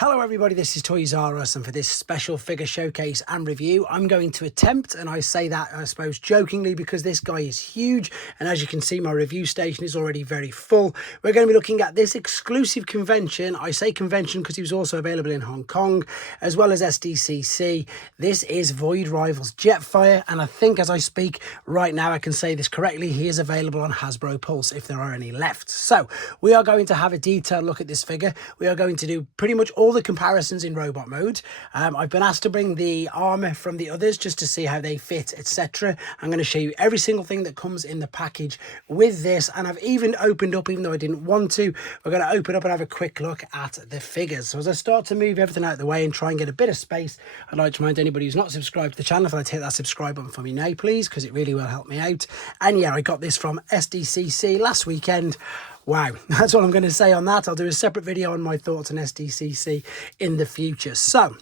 Hello everybody, this is Toys R Us, and for this special figure showcase and review I'm going to attempt, and I say that I suppose jokingly because this guy is huge, and as you can see my review station is already very full. We're going to be looking at this exclusive convention. I say convention because he was also available in Hong Kong as well as SDCC. This is Void Rivals Jetfire, and I think as I speak right now I can say this correctly, he is available on Hasbro Pulse if there are any left. So we are going to have a detailed look at this figure. We are going to do pretty much all the comparisons in robot mode. I've been asked to bring the armor from the others just to see how they fit, etc. I'm going to show you every single thing that comes in the package with this, and I've even opened up, even though I didn't want to, we're going to open up and have a quick look at the figures. So as I start to move everything out of the way and try and get a bit of space, I'd like to remind anybody who's not subscribed to the channel if I hit that subscribe button for me now please, because it really will help me out. And yeah, I got this from SDCC last weekend. Wow, that's all I'm going to say on that. I'll do a separate video on my thoughts on SDCC in the future. So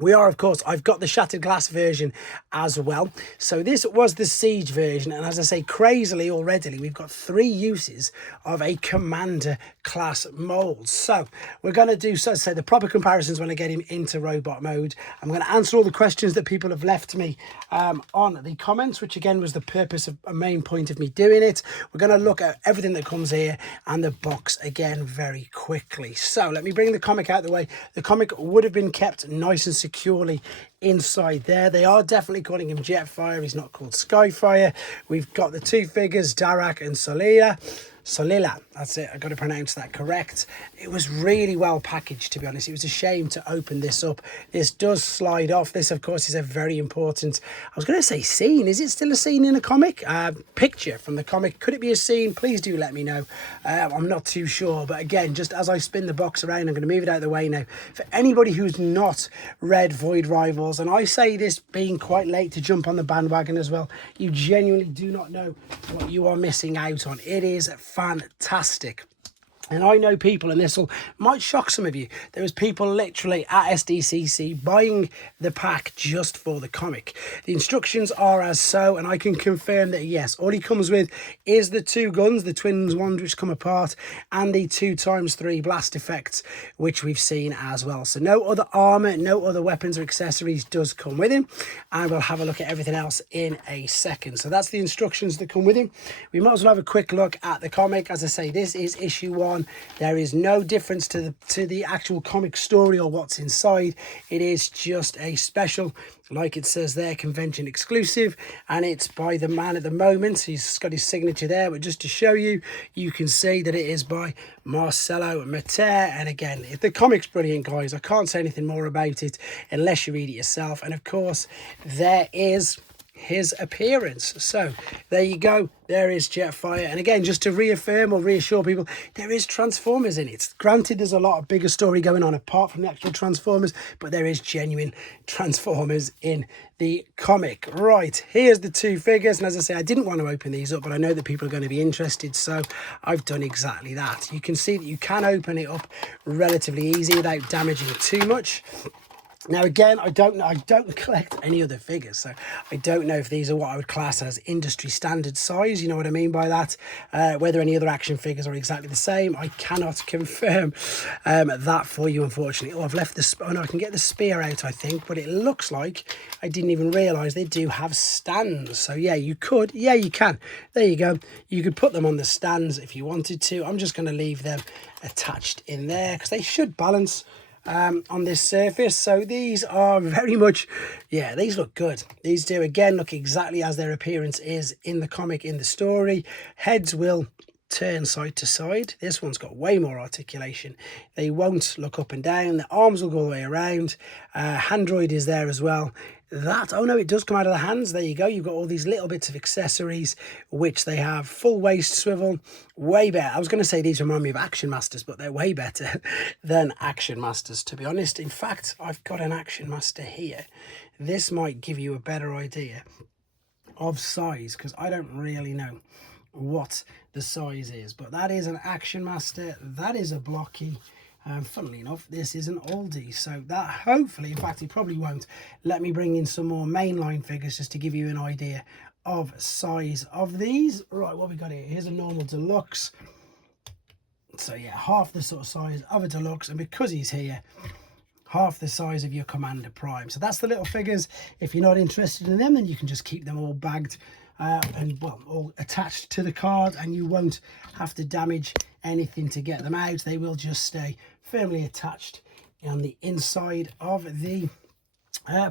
we are, of course, I've got the shattered glass version as well. So this was the siege version, and as I say, crazily already we've got 3 uses of a commander class mold. So we're going to do, so to say, the proper comparisons when I get him into robot mode. I'm going to answer all the questions that people have left me on the comments, which again was the purpose of a main point of me doing it. We're going to look at everything that comes here and the box again very quickly. So let me bring the comic out of the way. The comic would have been kept nice and securely inside there. They are definitely calling him Jetfire. He's not called Skyfire. We've got the 2 figures, Darak and Solila, that's it, I got to pronounce that correct. It was really well packaged, to be honest. It was a shame to open this up. This does slide off. This, of course, is a very important, I was going to say scene. Is it still a scene in a comic? Picture from the comic. Could it be a scene? Please do let me know. I'm not too sure. But again, just as I spin the box around, I'm going to move it out of the way now. For anybody who's not read Void Rivals, and I say this being quite late to jump on the bandwagon as well, you genuinely do not know what you are missing out on. It is fantastic. And I know people, and this might shock some of you, there was people literally at SDCC buying the pack just for the comic. The instructions are as so, and I can confirm that yes, all he comes with is the 2 guns, the twins ones which come apart, and the 2x3 blast effects, which we've seen as well. So no other armor, no other weapons or accessories does come with him, and we'll have a look at everything else in a second. So that's the instructions that come with him. We might as well have a quick look at the comic. As I say, this is issue 1. There is no difference to the actual comic story or what's inside. It is just a special, like it says there, convention exclusive, and it's by the man at the moment. He's got his signature there, but just to show you, you can see that it is by Marcelo Mater. And again, the comic's brilliant, guys. I can't say anything more about it unless you read it yourself. And of course, there is his appearance. So there you go, there is Jetfire. And again, just to reaffirm or reassure people, there is Transformers in it. Granted, there's a lot of bigger story going on apart from the actual Transformers, but there is genuine Transformers in the comic. Right, here's the 2 figures, and as I say, I didn't want to open these up, but I know that people are going to be interested, so I've done exactly that. You can see that you can open it up relatively easy without damaging it too much. Now again, I don't collect any other figures, so I don't know if these are what I would class as industry standard size, you know what I mean by that. Whether any other action figures are exactly the same, I cannot confirm that for you, unfortunately. Oh, I've left the, oh no, I can get the spear out, I think, but it looks like I didn't even realise they do have stands. So yeah, you could, yeah, you can. There you go. You could put them on the stands if you wanted to. I'm just going to leave them attached in there because they should balance on this surface. So these are very much, yeah, these look good. These do again look exactly as their appearance is in the comic, in the story. Heads will turn side to side. This one's got way more articulation. They won't look up and down. The arms will go all the way around. Handroid is there as well. That, oh no, it does come out of the hands. There you go. You've got all these little bits of accessories, which they have. Full waist swivel, way better. I was going to say these remind me of Action Masters, but they're way better than Action Masters, to be honest. In fact, I've got an Action Master here. This might give you a better idea of size, because I don't really know what the size is, but that is an Action Master. That is a blocky. Funnily enough, this is an oldie, so that hopefully, in fact it probably won't, let me bring in some more mainline figures just to give you an idea of size of these. Right, what we got here? Here's a normal deluxe. So yeah, half the sort of size of a deluxe, and because he's here, half the size of your Commander Prime. So that's the little figures. If you're not interested in them, then you can just keep them all bagged and well, all attached to the card, and you won't have to damage anything to get them out. They will just stay firmly attached on the inside of the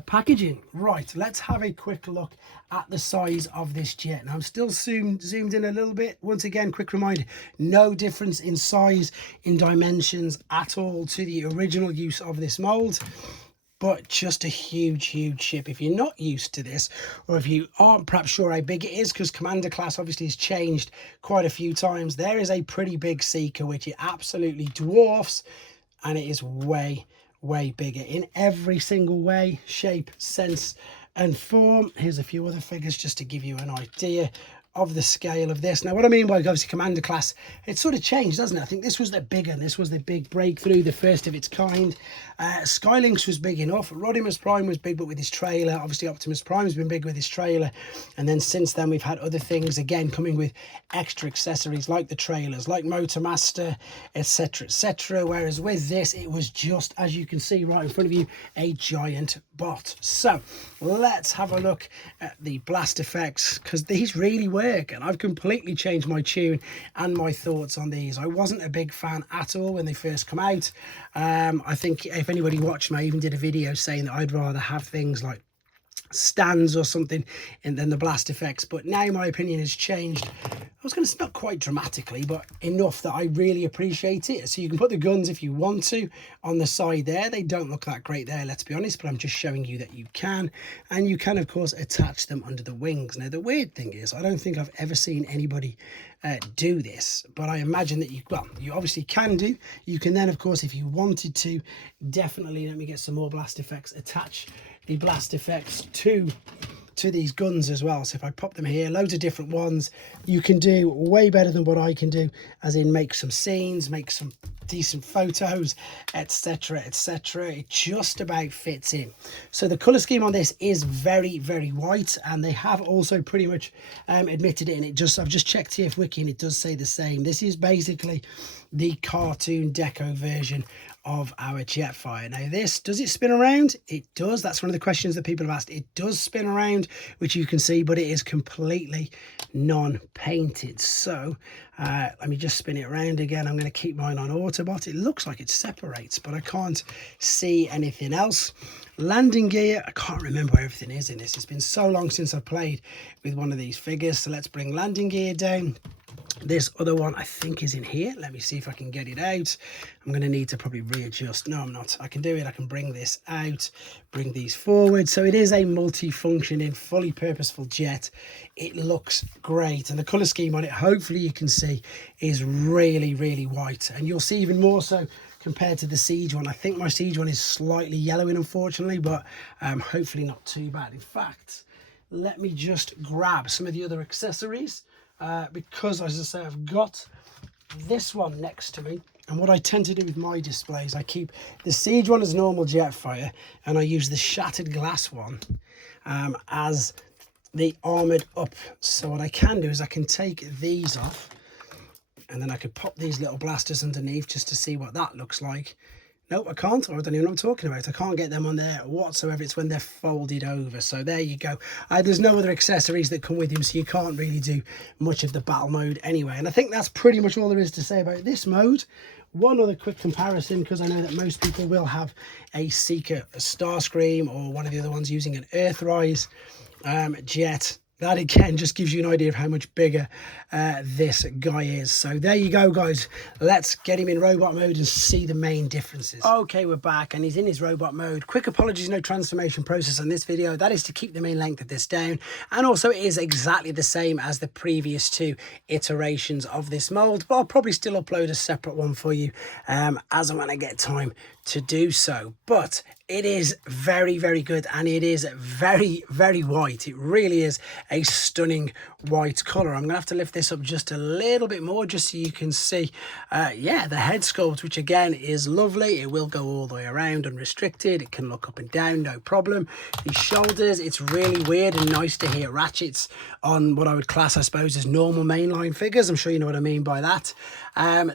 packaging. Right, let's have a quick look at the size of this jet. Now I'm still zoomed in a little bit. Once again, quick reminder, no difference in size, in dimensions at all to the original use of this mold, but just a huge ship. If you're not used to this, or if you aren't perhaps sure how big it is, because Commander class obviously has changed quite a few times, there is a pretty big Seeker which it absolutely dwarfs, and it is way bigger in every single way, shape, sense and form. Here's a few other figures just to give you an idea of the scale of this. Now what I mean by obviously Commander class, it's sort of changed, doesn't it? I think this was the bigger, this was the big breakthrough, the first of its kind. Skylynx was big enough, Rodimus Prime was big but with his trailer, obviously Optimus Prime's been big with his trailer, and then since then we've had other things again coming with extra accessories like the trailers, like Motormaster, etc, whereas with this it was just, as you can see right in front of you, a giant bot. So let's have a look at the blast effects, because these really work, and I've completely changed my tune and my thoughts on these. I wasn't a big fan at all when they first come out. I think if anybody watched me, I even did a video saying that I'd rather have things like stands or something and then the blast effects, but now my opinion has changed. I was going to say not quite dramatically, but enough that I really appreciate it. So you can put the guns if you want to on the side there. They don't look that great there, let's be honest, but I'm just showing you that you can, and you can of course attach them under the wings. Now the weird thing is, I don't think I've ever seen anybody do this, but I imagine that you obviously can do. You can then of course, if you wanted to, definitely, let me get some more blast effects, attach the blast effects to these guns as well. So if I pop them here, loads of different ones, you can do way better than what I can do, as in make some scenes, make some decent photos, etc. It just about fits in. So the color scheme on this is very white, and they have also pretty much admitted it, and I've just checked TF Wiki and it does say the same. This is basically the cartoon deco version of our Jetfire. Now this, does it spin around? It does. That's one of the questions that people have asked. It does spin around, which you can see, but it is completely non-painted. So let me just spin it around again. I'm going to keep mine on Autobot. It looks like it separates, but I can't see anything else. Landing gear, I can't remember where everything is in this. It's been so long since I've played with one of these figures. So let's bring landing gear down. This other one I think is in here. Let me see if I can get it out. I'm going to need to probably readjust. No, I'm not. I can do it. I can bring this out, bring these forward. So it is a multi-functioning, fully purposeful jet. It looks great. And the colour scheme on it, hopefully you can see, is really white. And you'll see even more so compared to the Siege one. I think my Siege one is slightly yellowing, unfortunately, but hopefully not too bad. In fact, let me just grab some of the other accessories. Because as I say, I've got this one next to me, and what I tend to do with my displays, I keep the Siege one as normal Jetfire, and I use the shattered glass one as the armored up. So what I can do is I can take these off, and then I could pop these little blasters underneath just to see what that looks like. Nope, I can't, or I don't even know what I'm talking about. I can't get them on there whatsoever. It's when they're folded over. So there you go. There's no other accessories that come with him, so you can't really do much of the battle mode anyway. And I think that's pretty much all there is to say about this mode. One other quick comparison, because I know that most people will have a Seeker, a Starscream, or one of the other ones using an Earthrise jet. That again just gives you an idea of how much bigger this guy is. So there you go, guys. Let's get him in robot mode and see the main differences. Okay, we're back and he's in his robot mode. Quick apologies, no transformation process on this video. That is to keep the main length of this down. And also it is exactly the same as the previous two iterations of this mold, but I'll probably still upload a separate one for you as and when I get time to do so. But it is very good, and it is very white. It really is a stunning white color. I'm gonna have to lift this up just a little bit more just so you can see yeah, the head sculpt, which again is lovely. It will go all the way around unrestricted. It can look up and down, no problem. These shoulders, it's really weird and nice to hear ratchets on what I would class, I suppose, as normal mainline figures. I'm sure you know what I mean by that.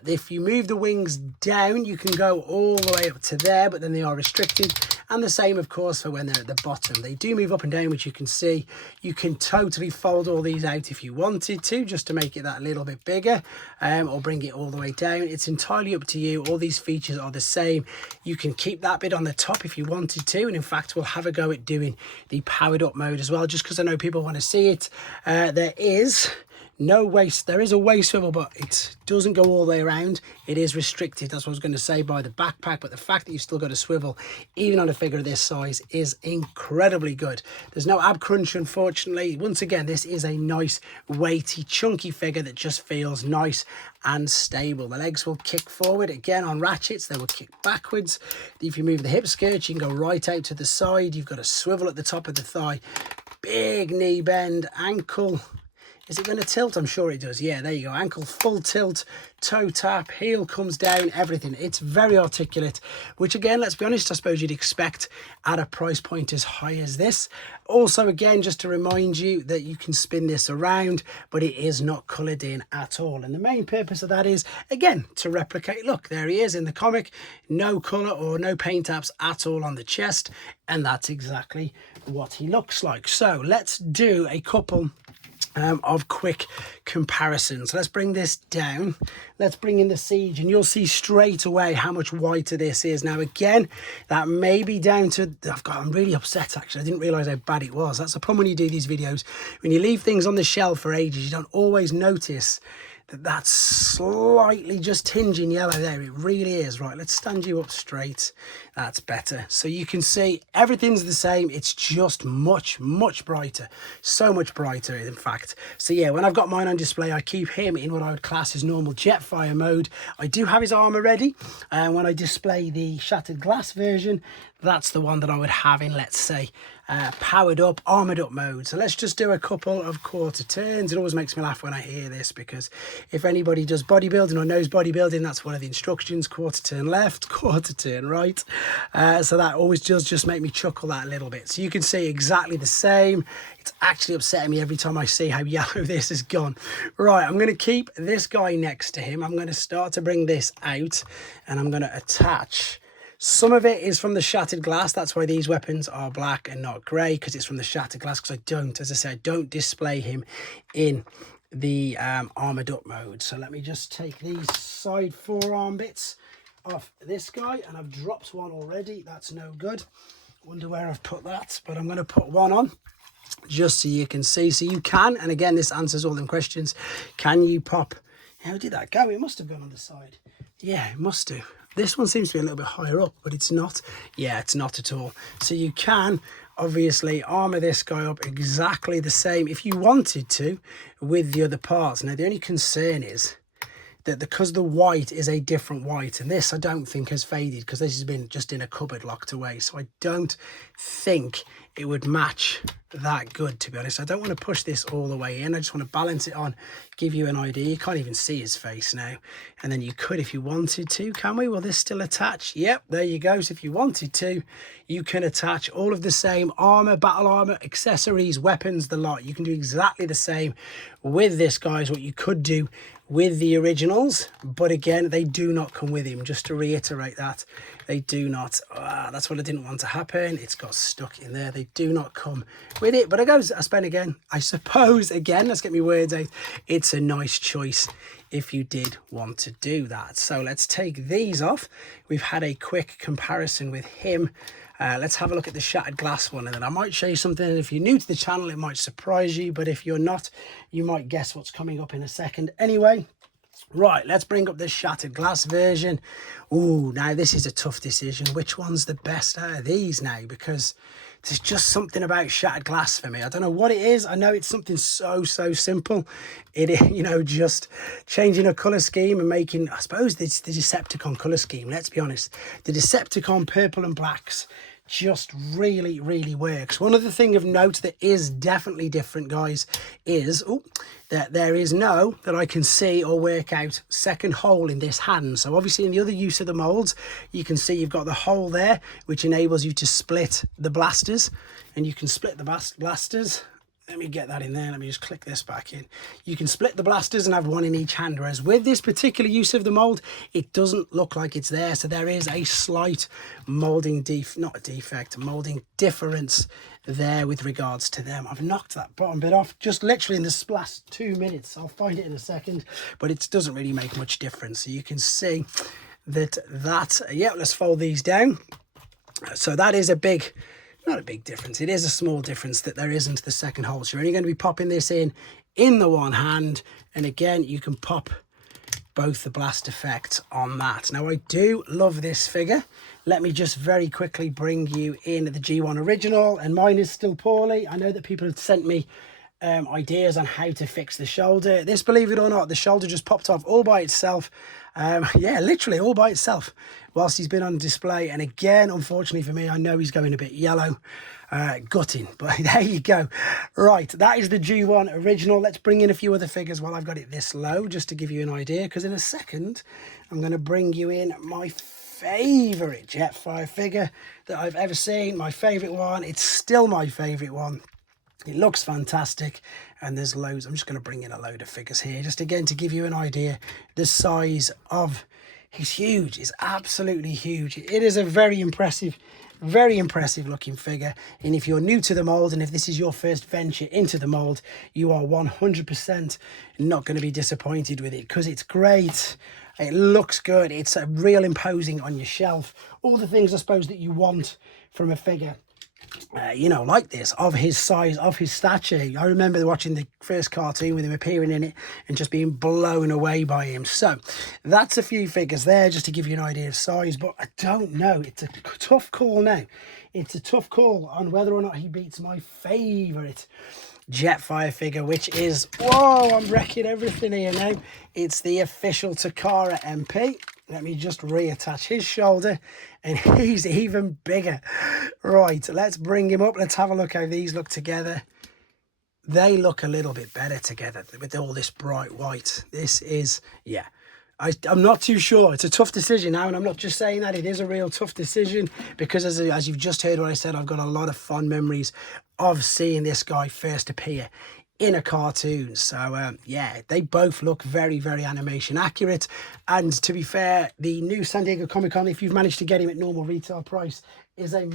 If you move the wings down, you can go all the way up to there, but then they are restricted. And the same, of course, for when they're at the bottom. They do move up and down, which you can see. You can totally fold all these out if you wanted to, just to make it that little bit bigger, or bring it all the way down. It's entirely up to you. All these features are the same. You can keep that bit on the top if you wanted to. And in fact, we'll have a go at doing the powered up mode as well, just because I know people want to see it. There is no waist. There is a waist swivel, but it doesn't go all the way around. It is restricted. That's what I was going to say by the backpack, but the fact that you've still got a swivel even on a figure of this size is incredibly good. There's no ab crunch, unfortunately. Once again, this is a nice weighty chunky figure that just feels nice and stable. The legs will kick forward again on ratchets. They will kick backwards. If you move the hip skirt, you can go right out to the side. You've got a swivel at the top of the thigh, big knee bend, ankle. Is it going to tilt? I'm sure it does. Yeah, there you go. Ankle full tilt, toe tap, heel comes down, everything. It's very articulate, which again, let's be honest, I suppose you'd expect at a price point as high as this. Also, again, just to remind you that you can spin this around, but it is not coloured in at all. And the main purpose of that is, again, to replicate. Look, there he is in the comic. No colour or no paint apps at all on the chest. And that's exactly what he looks like. So let's do a couple of quick comparisons. Let's bring this down. Let's bring in the siege, and you'll see straight away how much whiter this is. Now again, that may be down to, I'm really upset actually. I didn't realize how bad it was. That's the problem when you do these videos. When you leave things on the shelf for ages, you don't always notice that that's slightly just tinging yellow there. It really is. Right, let's stand you up straight. That's better. So you can see everything's the same. It's just much brighter. So much brighter, in fact. So yeah, when I've got mine on display, I keep him in what I would class as normal jetfire mode. I do have his armor ready, and when I display the shattered glass version, that's the one that I would have in, let's say, powered up, armored up mode. So let's just do a couple of quarter turns. It always makes me laugh when I hear this, because if anybody does bodybuilding or knows bodybuilding, that's one of the instructions: quarter turn left, quarter turn right. So that always does just make me chuckle that a little bit. So you can see exactly the same. It's actually upsetting me every time I see how yellow this has gone. Right, I'm going to keep this guy next to him. I'm going to start to bring this out, and I'm going to attach. Some of it is from the shattered glass. That's why these weapons are black and not grey, because it's from the shattered glass. Because I don't, as I said, I don't display him in the armoured up mode. So let me just take these side forearm bits off this guy, and I've dropped one already. That's no good. Wonder where I've put that, but I'm going to put one on just so you can see. So you can, and again, this answers all them questions. Can you pop? How did that go? It must have gone on the side. Yeah, it must do. This one seems to be a little bit higher up, but it's not. Yeah, it's not at all. So you can obviously armor this guy up exactly the same if you wanted to with the other parts. Now, the only concern is that because the white is a different white, and this I don't think has faded, because this has been just in a cupboard locked away, so I don't think it would match that good, to be honest. I don't want to push this all the way in. I just want to balance it on, give you an idea. You can't even see his face now, and then you could if you wanted to. Can we? Will this still attach? Yep, there you go. So if you wanted to, you can attach all of the same armor, battle armor, accessories, weapons, the lot. You can do exactly the same with this, guys, what you could do with the originals, but again, they do not come with him. Just to reiterate that, they do not. That's what I didn't want to happen. It's got stuck in there. They do not come with it. But I suppose, again, let's get my words out, it's a nice choice if you did want to do that. So let's take these off. We've had a quick comparison with him. Let's have a look at the shattered glass one, and then I might show you something. And if you're new to the channel, it might surprise you, but if you're not, you might guess what's coming up in a second. Anyway, right, let's bring up the shattered glass version. Ooh, now this is a tough decision. Which one's the best out of these now? Because there's just something about shattered glass for me. I don't know what it is. I know it's something so simple. It is, you know, just changing a colour scheme and making, I suppose, it's the Decepticon colour scheme. Let's be honest. The Decepticon purple and blacks just really, really works. One other thing of note that is definitely different, guys, is that there is no, that I can see or work out, second hole in this hand. So obviously in the other use of the molds, you can see you've got the hole there, which enables you to split the blasters, and you can split the blasters. Let me get that in there. Let me just click this back in. You can split the blasters and have one in each hand, whereas with this particular use of the mold, it doesn't look like it's there. So there is a slight molding molding difference there with regards to them. I've knocked that bottom bit off just literally in the last 2 minutes. I'll find it in a second, but it doesn't really make much difference. So you can see that yeah, let's fold these down. So that is not a big difference. It is a small difference that there isn't the second hole. So you're only going to be popping this in the one hand. And again, you can pop both the blast effects on that. Now, I do love this figure. Let me just very quickly bring you in the G1 original. And mine is still poorly. I know that people have sent me ideas on how to fix the shoulder. This, believe it or not, the shoulder just popped off all by itself. Yeah, literally all by itself whilst he's been on display. And again, unfortunately for me, I know he's going a bit yellow, gutting, but there you go. Right, that is the G1 original. Let's bring in a few other figures while I've got it this low, just to give you an idea, because in a second I'm going to bring you in my favorite Jetfire figure that I've ever seen. My favorite one. It's still my favorite one. It looks fantastic, and there's loads. I'm just going to bring in a load of figures here, just again to give you an idea. The size of, he's huge. It's absolutely huge. It is a very impressive looking figure. And if you're new to the mold, and if this is your first venture into the mold, you are 100% not going to be disappointed with it, because it's great. It looks good. It's a real imposing on your shelf. All the things, I suppose, that you want from a figure, you know, like this, of his size, of his stature. I remember watching the first cartoon with him appearing in it and just being blown away by him. So that's a few figures there, just to give you an idea of size. But I don't know, it's a tough call now. It's a tough call on whether or not he beats my favorite Jetfire figure, which is, whoa, I'm wrecking everything here now. It's the official Takara MP. Let me just reattach his shoulder, and he's even bigger. Right, let's bring him up. Let's have a look how these look together. They look a little bit better together with all this bright white. This is, yeah, I'm not too sure. It's a tough decision now, and I'm not just saying that. It is a real tough decision, because as you've just heard what I said, I've got a lot of fond memories of seeing this guy first appear in a cartoon. So yeah, they both look very, very animation accurate. And to be fair, the new San Diego Comic-Con, if you've managed to get him at normal retail price, is a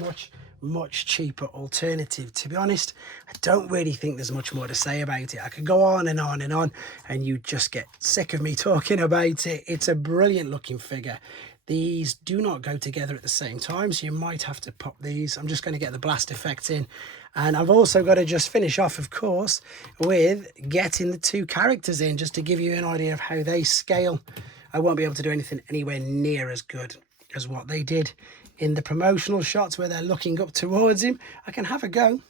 much cheaper alternative. To be honest, I don't really think there's much more to say about it. I could go on and on and on, and you just get sick of me talking about it. It's a brilliant looking figure. These do not go together at the same time, so you might have to pop these. I'm just going to get the blast effect in. And I've also got to just finish off, of course, with getting the two characters in, just to give you an idea of how they scale. I won't be able to do anything anywhere near as good as what they did in the promotional shots where they're looking up towards him. I can have a go.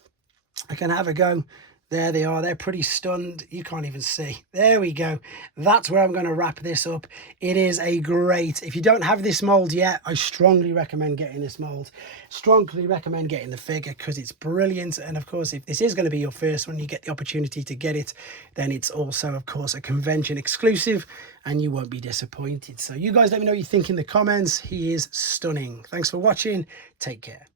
There they are. They're pretty stunned. You can't even see. There we go. That's where I'm going to wrap this up. It is a great, if you don't have this mold yet, I strongly recommend getting this mold. Strongly recommend getting the figure, because it's brilliant. And of course, if this is going to be your first one, you get the opportunity to get it, then it's also, of course, a convention exclusive, and you won't be disappointed. So you guys let me know what you think in the comments. He is stunning. Thanks for watching. Take care.